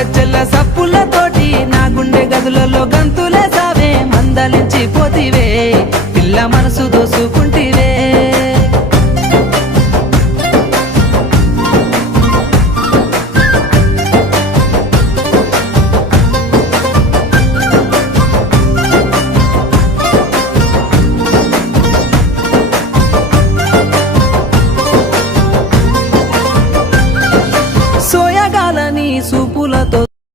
గజ్జల సప్పులతోటి నా గుండె గదులలో గంతులే సావే మందలించి పోతివే పిల్ల మనసు దోసుకు